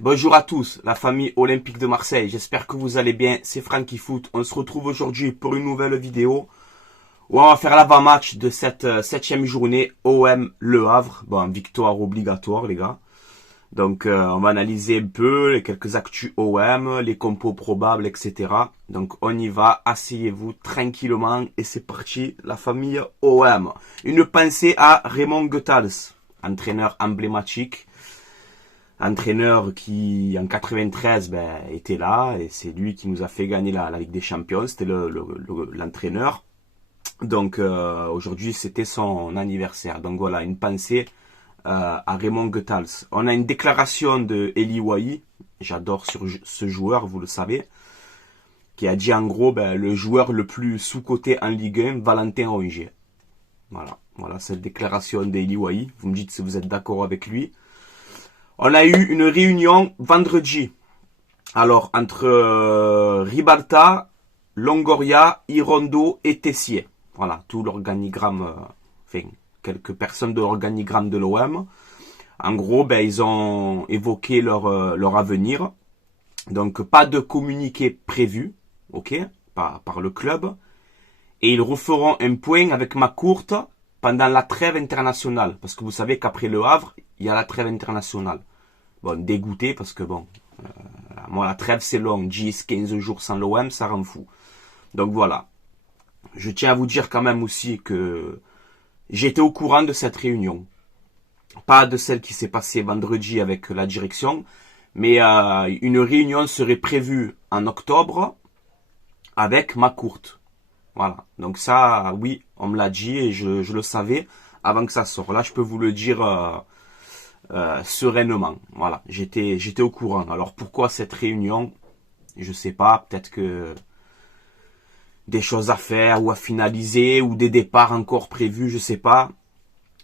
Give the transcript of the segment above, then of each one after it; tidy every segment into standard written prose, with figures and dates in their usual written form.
Bonjour à tous, la famille olympique de Marseille. J'espère que vous allez bien. C'est Francky Foot. On se retrouve aujourd'hui pour une nouvelle vidéo où on va faire l'avant-match de cette 7e journée OM Le Havre. Bon, victoire obligatoire, les gars. Donc, on va analyser un peu les quelques actus OM, les compos probables, etc. Donc, on y va. Asseyez-vous tranquillement et c'est parti, la famille OM. Une pensée à Raymond Goethals, entraîneur emblématique. Entraîneur qui, en 93, était là, et c'est lui qui nous a fait gagner la Ligue des Champions, c'était l'entraîneur. Donc, aujourd'hui, c'était son anniversaire. Donc voilà, une pensée à Raymond Goethals. On a une déclaration de Eli Wahi, j'adore ce joueur, vous le savez, qui a dit en gros, le joueur le plus sous-coté en Ligue 1, Valentin Rongier. Voilà cette déclaration d'Eli Wahi. Vous me dites si vous êtes d'accord avec lui. On a eu une réunion vendredi. Alors, entre Ribalta, Longoria, Irondo et Tessier. Voilà, tout l'organigramme, quelques personnes de l'organigramme de l'OM. En gros, ils ont évoqué leur avenir. Donc, pas de communiqué prévu, ok, par le club. Et ils referont un point avec Macourte pendant la trêve internationale. Parce que vous savez qu'après Le Havre, il y a la trêve internationale. Bon, dégoûté parce que moi la trêve c'est long, 10, 15 jours sans l'OM, ça rend fou. Donc voilà. Je tiens à vous dire quand même aussi que j'étais au courant de cette réunion. Pas de celle qui s'est passée vendredi avec la direction, mais une réunion serait prévue en octobre avec Macourte. Voilà. Donc ça, oui, on me l'a dit et je le savais avant que ça sorte. Là, je peux vous le dire sereinement. Voilà, j'étais au courant. Alors pourquoi cette réunion? Je sais pas, peut-être que des choses à faire ou à finaliser ou des départs encore prévus, je sais pas.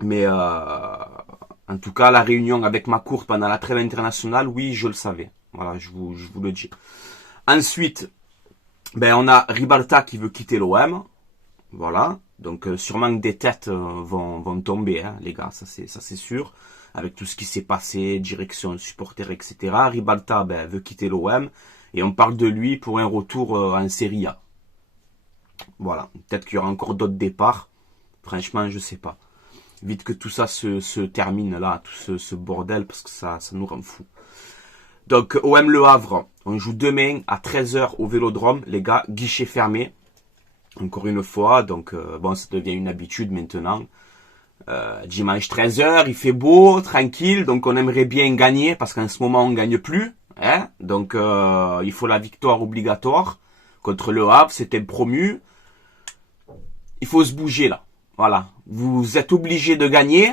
Mais en tout cas, la réunion avec Macourte pendant la trêve internationale, oui, je le savais. Voilà, je vous le dis. Ensuite, on a Ribalta qui veut quitter l'OM. Voilà, donc sûrement que des têtes vont tomber, hein, les gars, ça c'est sûr. Avec tout ce qui s'est passé, direction, supporters, etc. Ribalta veut quitter l'OM et on parle de lui pour un retour en Serie A. Voilà, peut-être qu'il y aura encore d'autres départs. Franchement, je sais pas. Vite que tout ça se termine là, tout ce bordel, parce que ça nous rend fou. Donc, OM Le Havre, on joue demain à 13h au Vélodrome, les gars, guichet fermé. Encore une fois, donc ça devient une habitude maintenant. Dimanche 13h, il fait beau, tranquille, donc on aimerait bien gagner parce qu'en ce moment on gagne plus, hein. Donc il faut la victoire obligatoire contre le Havre, c'était promu. Il faut se bouger là, voilà. Vous êtes obligé de gagner,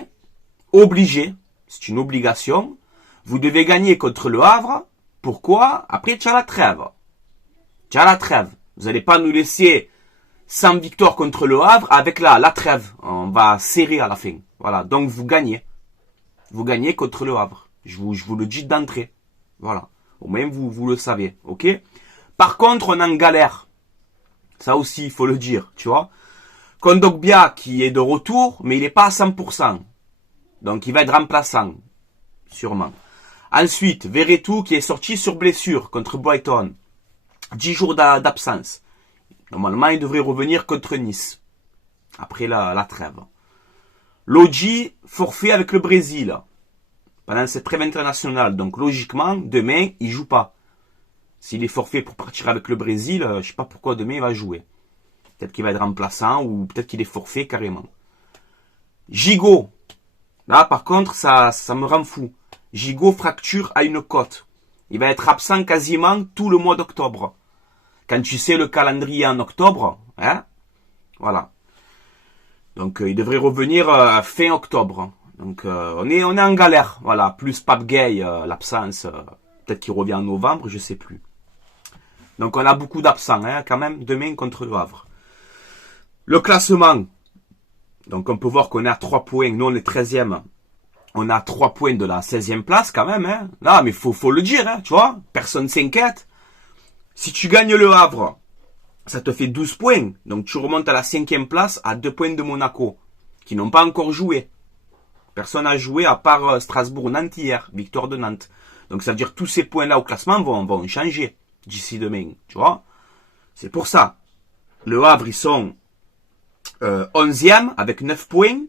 obligé, c'est une obligation. Vous devez gagner contre le Havre. Pourquoi? Après tu as la trêve. Vous n'allez pas nous laisser sans victoire contre le Havre, avec la trêve. On va serrer à la fin. Voilà, donc vous gagnez. Vous gagnez contre le Havre. Je vous le dis d'entrée. Voilà, au moins vous le savez, ok? Par contre, on est en galère. Ça aussi, il faut le dire, tu vois. Kondogbia qui est de retour, mais il n'est pas à 100%. Donc il va être remplaçant, sûrement. Ensuite, Verretou qui est sorti sur blessure contre Brighton. 10 jours d'absence. Normalement, il devrait revenir contre Nice. Après la trêve. Lodji, forfait avec le Brésil. Pendant cette trêve internationale. Donc, logiquement, demain, il joue pas. S'il est forfait pour partir avec le Brésil, je sais pas pourquoi demain il va jouer. Peut-être qu'il va être remplaçant ou peut-être qu'il est forfait carrément. Gigot. Là, par contre, ça me rend fou. Gigot fracture à une côte. Il va être absent quasiment tout le mois d'octobre. Quand tu sais le calendrier en octobre, hein, voilà. Donc il devrait revenir fin octobre. Donc on est en galère, voilà. Plus Pape Gay, l'absence, peut-être qu'il revient en novembre, je sais plus. Donc on a beaucoup d'absents, hein, quand même, demain contre le Havre. Le classement. Donc on peut voir qu'on est à 3 points, nous on est 13e. On a 3 points de la 16e place quand même, hein. Là, mais faut le dire, hein, tu vois. Personne s'inquiète. Si tu gagnes le Havre, ça te fait 12 points. Donc tu remontes à la 5e place à 2 points de Monaco, qui n'ont pas encore joué. Personne n'a joué à part Strasbourg-Nantes hier, victoire de Nantes. Donc ça veut dire que tous ces points-là au classement vont changer d'ici demain, tu vois. C'est pour ça. Le Havre, ils sont 11e avec 9 points.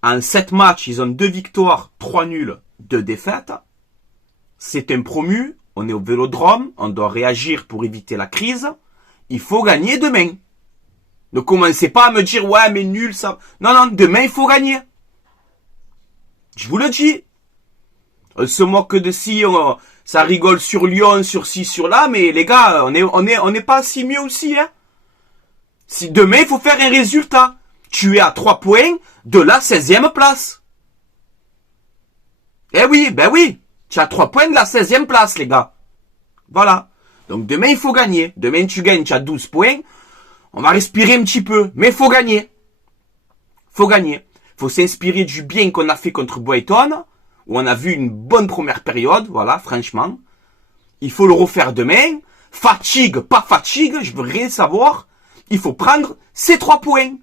En 7 matchs, ils ont 2 victoires, 3 nuls, 2 défaites. C'est un promu, on est au Vélodrome, on doit réagir pour éviter la crise. Il faut gagner demain. Ne commencez pas à me dire, ouais, mais nul, ça... Non, non, demain, il faut gagner. Je vous le dis. On se moque de si, ça rigole sur Lyon, sur ci, sur là, mais les gars, on est pas si mieux aussi, hein. Si demain, il faut faire un résultat. Tu es à 3 points de la 16e place. Eh oui, ben oui. Tu as 3 points de la 16e place, les gars. Voilà. Donc demain, il faut gagner. Demain, tu gagnes, tu as 12 points. On va respirer un petit peu. Mais il faut gagner. Faut gagner. Faut s'inspirer du bien qu'on a fait contre Brighton, où on a vu une bonne première période. Voilà, franchement. Il faut le refaire demain. Fatigue, pas fatigue, je veux rien savoir. Il faut prendre ces 3 points.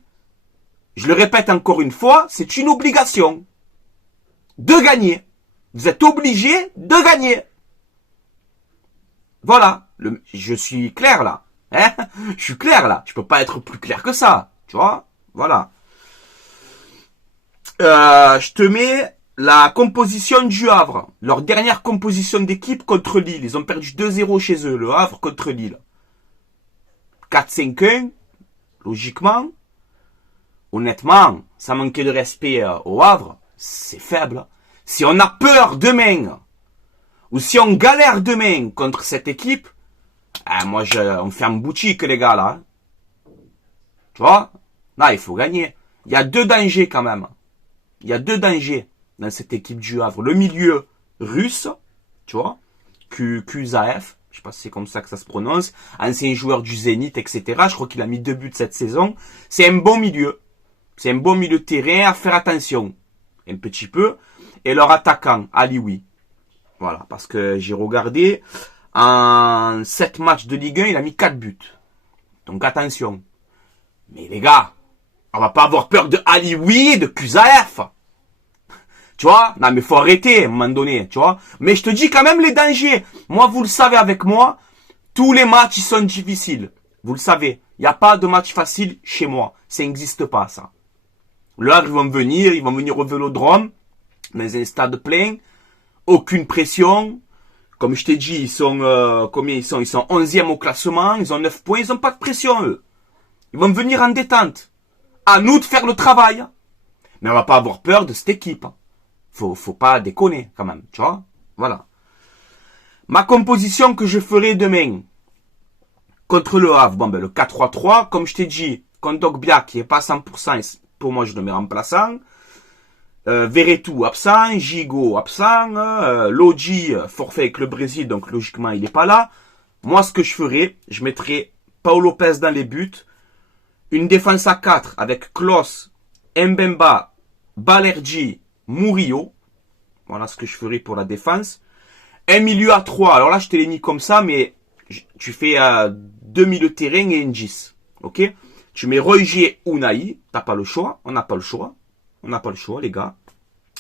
Je le répète encore une fois, c'est une obligation de gagner. Vous êtes obligé de gagner. Voilà. Je suis clair là. Hein, je suis clair là. Je peux pas être plus clair que ça. Tu vois? Voilà. Je te mets la composition du Havre. Leur dernière composition d'équipe contre Lille. Ils ont perdu 2-0 chez eux. Le Havre contre Lille. 4-5-1. Logiquement. Honnêtement, ça manquait de respect au Havre. C'est faible. Si on a peur demain, ou si on galère demain contre cette équipe, on ferme boutique, les gars, là. Tu vois? Là, il faut gagner. Il y a 2 dangers, quand même. Il y a 2 dangers dans cette équipe du Havre. Le milieu russe, tu vois? Kuzaev. Je sais pas si c'est comme ça que ça se prononce. Ancien joueur du Zénith, etc. Je crois qu'il a mis 2 buts cette saison. C'est un bon milieu. C'est un bon milieu de terrain à faire attention. Un petit peu. Et leur attaquant, Alioui. Voilà, parce que j'ai regardé, en 7 matchs de Ligue 1, il a mis 4 buts. Donc attention. Mais les gars, on va pas avoir peur de Alioui, de Kuzaev. Tu vois? Non, mais faut arrêter à un moment donné, tu vois? Mais je te dis quand même les dangers. Moi, vous le savez avec moi, tous les matchs, ils sont difficiles. Vous le savez. Il n'y a pas de match facile chez moi. Ça n'existe pas, ça. Là, ils vont venir au Vélodrome, dans un stade plein, aucune pression. Comme je t'ai dit, ils sont, combien ils sont? Ils sont 11e au classement, ils ont 9 points, ils n'ont pas de pression, eux. Ils vont venir en détente. À nous de faire le travail. Mais on va pas avoir peur de cette équipe. Faut pas déconner, quand même, tu vois? Voilà. Ma composition que je ferai demain, contre le Havre, bon, ben, le 4-3-3, comme je t'ai dit, Kondogbia, qui est pas 100%, pour moi, je le mets remplaçant. Verretou absent, Gigot absent, Lodji forfait avec le Brésil, donc logiquement il n'est pas là. Moi ce que je ferais, je mettrais Paul Lopez dans les buts, une défense à 4 avec Klos, Mbemba, Balerdi, Murillo. Voilà ce que je ferais pour la défense. Un milieu à 3, alors là je te l'ai mis comme ça, mais tu fais 2 milieux de terrain et une 10. Ok? Tu mets Roger Unai, t'as pas le choix, on n'a pas le choix. On n'a pas le choix, les gars.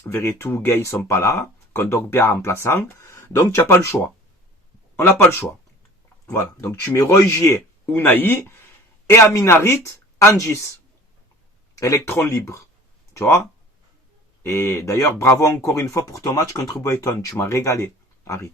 Verretou, Gay, ils sont pas là. Kondogbia remplaçant. Donc, tu n'as pas le choix. On n'a pas le choix. Voilà. Donc, tu mets Roger, Unai et Aminarit, Angis. Électron libre. Tu vois? Et d'ailleurs, bravo encore une fois pour ton match contre Brighton. Tu m'as régalé, Harit.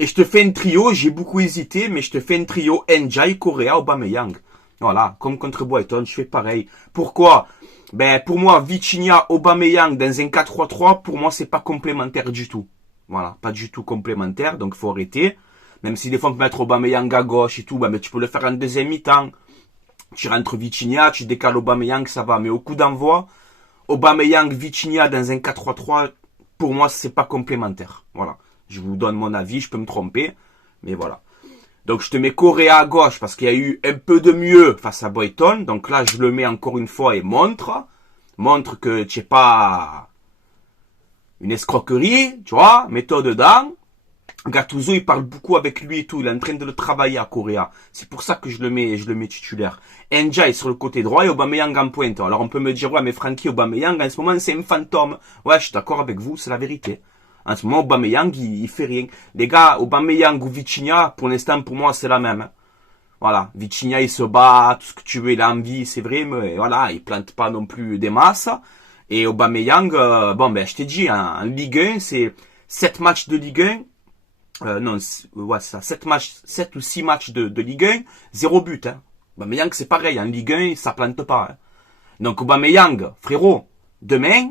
Et je te fais un trio. J'ai beaucoup hésité, mais je te fais un trio Njai, Correa, Aubameyang. Voilà. Comme contre Brighton, je fais pareil. Pourquoi? Ben, pour moi, Vitinha, Aubameyang dans un 4-3-3, pour moi, c'est pas complémentaire du tout. Voilà, pas du tout complémentaire, donc faut arrêter. Même si des fois on peut mettre Aubameyang à gauche et tout, ben, tu peux le faire en deuxième mi-temps. Tu rentres Vitinha, tu décales Aubameyang, ça va. Mais au coup d'envoi, Aubameyang, Vitinha dans un 4-3-3, pour moi, c'est pas complémentaire. Voilà. Je vous donne mon avis, je peux me tromper, mais voilà. Donc je te mets Correa à gauche parce qu'il y a eu un peu de mieux face à Brighton. Donc là je le mets encore une fois et montre que tu n'es pas une escroquerie, tu vois, mets-toi dedans. Gattuso il parle beaucoup avec lui et tout, il est en train de le travailler à Correa. C'est pour ça que je le mets titulaire. Njai sur le côté droit et Aubameyang en pointe. Alors on peut me dire ouais mais Francky Aubameyang en ce moment c'est un fantôme. Ouais je suis d'accord avec vous, c'est la vérité. En ce moment, Aubameyang, il fait rien. Les gars, Aubameyang ou Vitinha, pour l'instant, pour moi, c'est la même. Hein. Voilà. Vitinha, il se bat, tout ce que tu veux, il a envie, c'est vrai, mais voilà, il plante pas non plus des masses. Et Aubameyang, bon, ben, je t'ai dit, en Ligue 1, c'est 7 matchs de Ligue 1. Non, ouais, ça, 7 ou 6 matchs de Ligue 1, 0 but, hein. Aubameyang, c'est pareil, en Ligue 1, ça plante pas, hein. Donc, Aubameyang, frérot, demain,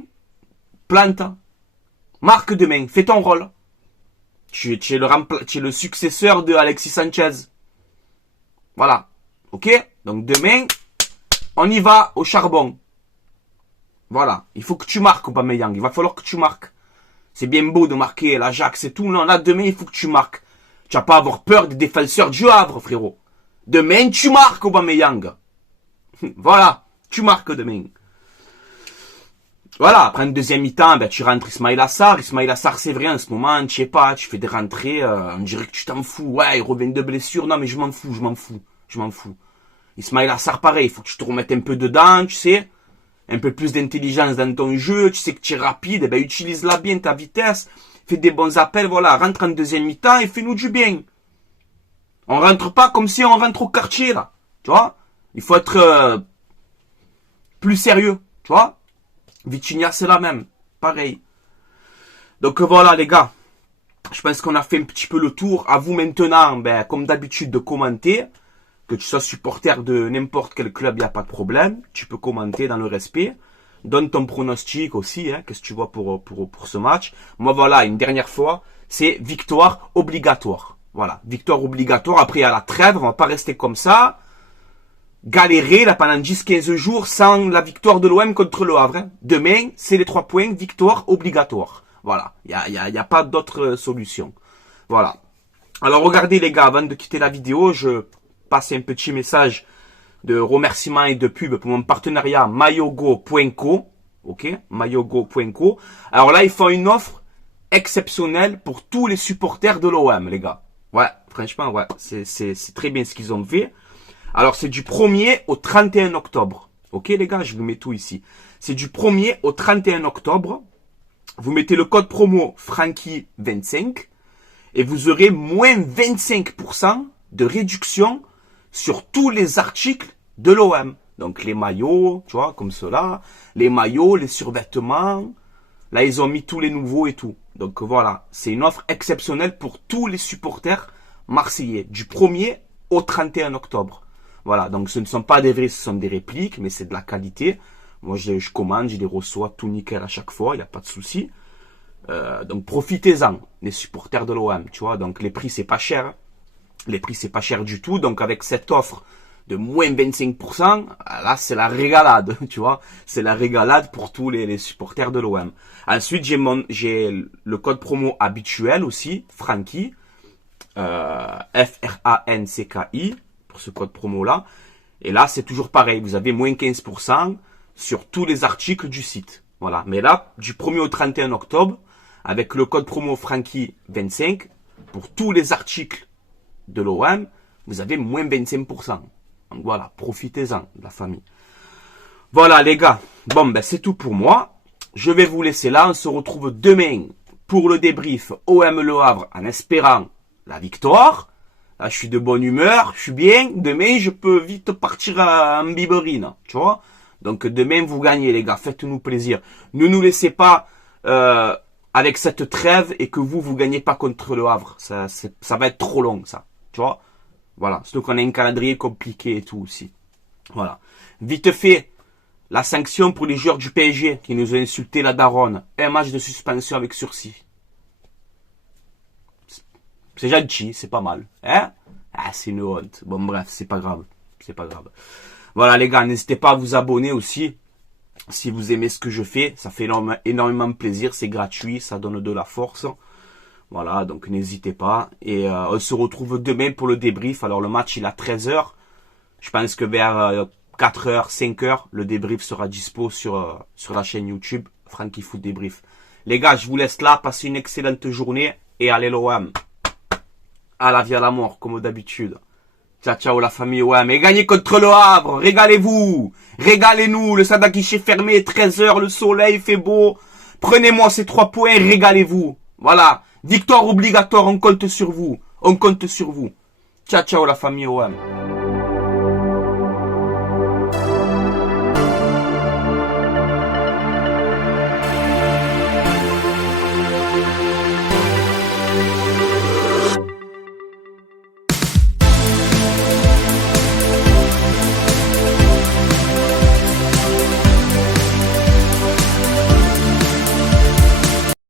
plante. Marque demain, fais ton rôle. Tu es le successeur de Alexis Sanchez. Voilà. Ok? Donc demain, on y va au charbon. Voilà. Il faut que tu marques, Aubameyang. Il va falloir que tu marques. C'est bien beau de marquer l'Ajax et tout. Non, là, demain, il faut que tu marques. Tu vas pas avoir peur des défenseurs du Havre, frérot. Demain, tu marques, Aubameyang. Voilà. Tu marques demain. Voilà, après une deuxième mi-temps, ben, tu rentres Ismaïla Sarr. Ismaïla Sarr, c'est vrai, en ce moment, tu sais pas, tu fais des rentrées, on dirait que tu t'en fous. Ouais, il revient de blessure. Non, mais je m'en fous. Ismaïla Sarr, pareil, il faut que tu te remettes un peu dedans, tu sais. Un peu plus d'intelligence dans ton jeu, tu sais que tu es rapide, eh ben, utilise-la bien, ta vitesse. Fais des bons appels, voilà, rentre en deuxième mi-temps et fais-nous du bien. On rentre pas comme si on rentre au quartier, là. Tu vois? Il faut être, plus sérieux, tu vois? Vitinha, c'est la même. Pareil. Donc voilà, les gars. Je pense qu'on a fait un petit peu le tour. À vous maintenant, ben, comme d'habitude, de commenter. Que tu sois supporter de n'importe quel club, il n'y a pas de problème. Tu peux commenter dans le respect. Donne ton pronostic aussi. Hein, qu'est-ce que tu vois pour ce match. Moi, voilà, une dernière fois, c'est victoire obligatoire. Voilà, victoire obligatoire. Après, à la trêve, on va pas rester comme ça. Galérer là pendant 10-15 jours sans la victoire de l'OM contre le Havre. Hein. Demain, c'est les 3 points, victoire obligatoire. Voilà, il y a pas d'autre solution. Voilà. Alors regardez les gars, avant de quitter la vidéo, je passe un petit message de remerciement et de pub pour mon partenariat mayogo.co. OK, mayogo.co. Alors là, ils font une offre exceptionnelle pour tous les supporters de l'OM, les gars. Ouais, franchement, ouais, c'est très bien ce qu'ils ont fait. Alors, c'est du 1er au 31 octobre. Ok, les gars, je vous mets tout ici. C'est du 1er au 31 octobre. Vous mettez le code promo Frankie25 et vous aurez moins 25% de réduction sur tous les articles de l'OM. Donc, les maillots, tu vois, comme cela. Les maillots, les survêtements. Là, ils ont mis tous les nouveaux et tout. Donc, voilà. C'est une offre exceptionnelle pour tous les supporters marseillais. Du 1er au 31 octobre. Voilà, donc ce ne sont pas des vrais, ce sont des répliques, mais c'est de la qualité. Moi, je commande, je les reçois tout nickel à chaque fois, il n'y a pas de souci. Donc profitez-en, les supporters de l'OM, tu vois. Donc les prix, c'est pas cher. Les prix, c'est pas cher du tout. Donc avec cette offre de moins 25%, là, c'est la régalade, tu vois. C'est la régalade pour tous les supporters de l'OM. Ensuite, j'ai le code promo habituel aussi, Frankie, F-R-A-N-C-K-I. Ce code promo là, et là c'est toujours pareil, vous avez moins 15% sur tous les articles du site, voilà. Mais là, du 1er au 31 octobre, avec le code promo Frankie25, pour tous les articles de l'OM, vous avez moins 25%. Donc voilà, profitez-en de la famille. Voilà les gars, bon ben c'est tout pour moi, je vais vous laisser là, on se retrouve demain pour le débrief OM Le Havre en espérant la victoire. Là, je suis de bonne humeur, je suis bien. Demain, je peux vite partir en biberine, tu vois. Donc, demain, vous gagnez, les gars. Faites-nous plaisir. Ne nous laissez pas avec cette trêve et que vous gagnez pas contre le Havre. Ça va être trop long, ça. Tu vois. Voilà. Surtout qu'on a un calendrier compliqué et tout aussi. Voilà. Vite fait, la sanction pour les joueurs du PSG qui nous ont insulté la daronne. Un match de suspension avec sursis. C'est gentil, c'est pas mal. Hein? Ah, c'est une honte. Bon, bref, c'est pas grave. C'est pas grave. Voilà, les gars, n'hésitez pas à vous abonner aussi. Si vous aimez ce que je fais, ça fait énormément plaisir. C'est gratuit, ça donne de la force. Voilà, donc n'hésitez pas. Et on se retrouve demain pour le débrief. Alors, le match, il est à 13h. Je pense que vers 4h, 5h, le débrief sera dispo sur la chaîne YouTube. Frankie Foot Débrief. Les gars, je vous laisse là. Passez une excellente journée. Et allez l'OM. À la vie à la mort, comme d'habitude. Ciao, ciao la famille OM. Et gagnez contre le Havre. Régalez-vous. Régalez-nous. Le stade à guichet fermé, 13h, le soleil fait beau. Prenez-moi ces 3 points, régalez-vous. Voilà. Victoire obligatoire, on compte sur vous. On compte sur vous. Ciao, ciao la famille OM.